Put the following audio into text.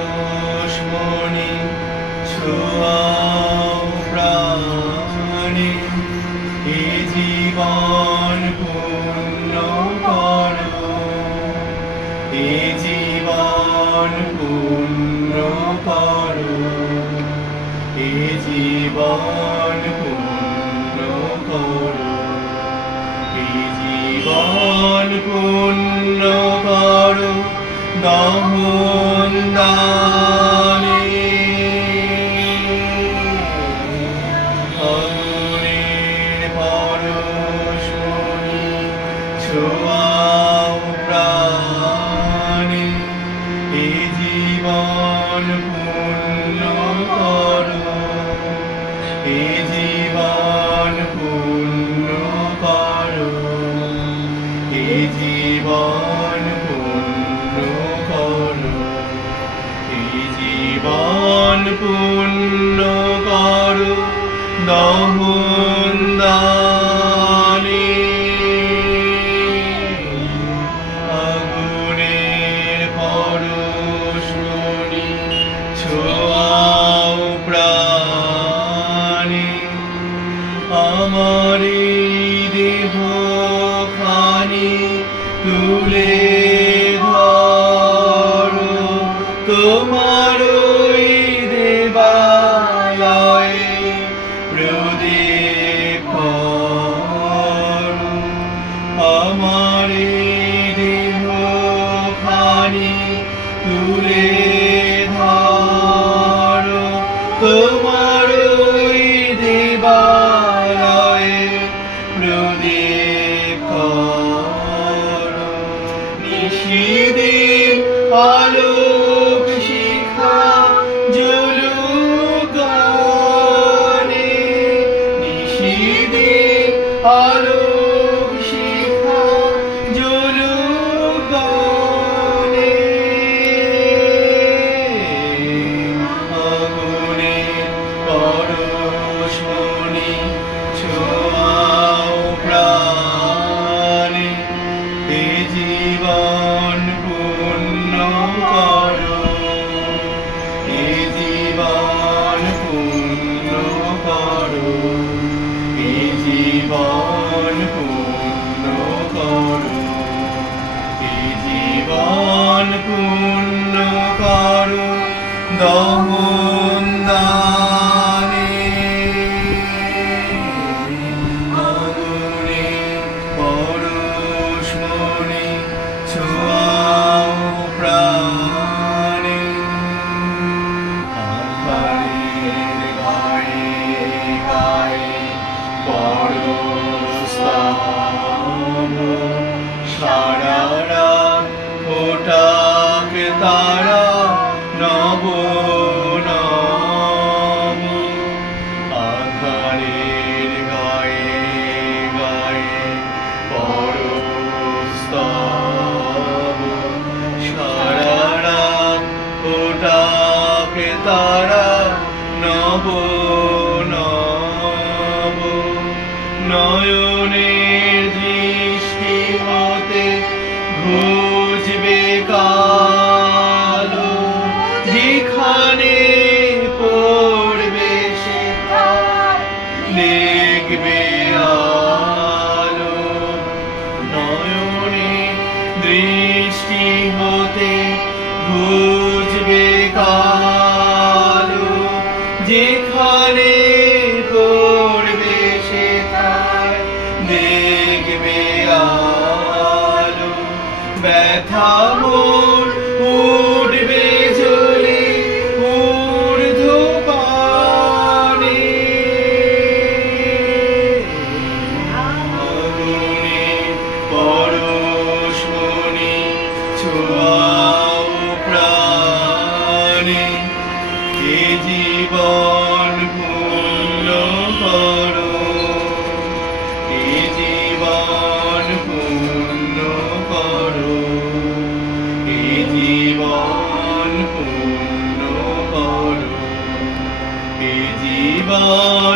পরশমণি ছোঁয়াও প্রাণে, এ জীবন পূর্ণ করো, এ জীবন পূর্ণ করো, এ জীবন পূর্ণ করো, এ জীবন পূর্ণ করো দহন দানে। আগুনের পরশমণি ছোঁয়াও প্রাণে, এ জীবন পূর্ণ করো, এ জীবন পূর্ণ করো, এ জীবন পূর্ণ করো, এ জীবন পূর্ণ করো দহন দানে। আগুনের পরশমণি ছোঁয়াও প্রাণে, আমার এই দেহ খানি তুলে ধরো, তোমার ওই দেবালয়ে প্রদীপ করো। আমার এই দেহ খানি তুলে ধরো, তোমার ওই দেবালয়ে প্রদীপ করো। নিশিদিন আলোক শিখা জ্বলুক গানে, নিশিদিন আলোক শিখা জ্বলুক গানে। আগুনের পরশমণি ছোঁয়াও প্রাণে, এ জীবন পূর্ণ করো, এ জীবন পূর্ণ করো, এ জীবন পূর্ণ করো, এ জীবন পূর্ণ করো দহন দানে। আগুনের পরশমণি ছোঁয়াও প্রাণে, আধারের গায়ে গায়ে পরস্তাব, সারা রাত ফোটাক তারা নব নব। আধারের গায়ে গায়ে পরস্তাব, সারা রাত ফোটাক তারা নব নব। নয়নের দৃষ্টি হতে ঘুচবে কালো, যেখানে পড়বে সেখানে দেখবে আলো। নয়নের দৃষ্টি হতে ঘুচবে কালো, যেখানে পড়বে সেখানে দেখবে আলো। ব্যথা মোর উঠবে জ্বলে ঊর্ধ্বপানে, আগুনের পরশমণি ছোঁয়াও প্রাণে, এ জীবন পূর্ণ করো, এ জীবন পূর্ণ করো, এ জীবন পূর্ণ করো, এ জীবন